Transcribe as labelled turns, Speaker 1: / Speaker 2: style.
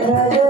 Speaker 1: Yeah.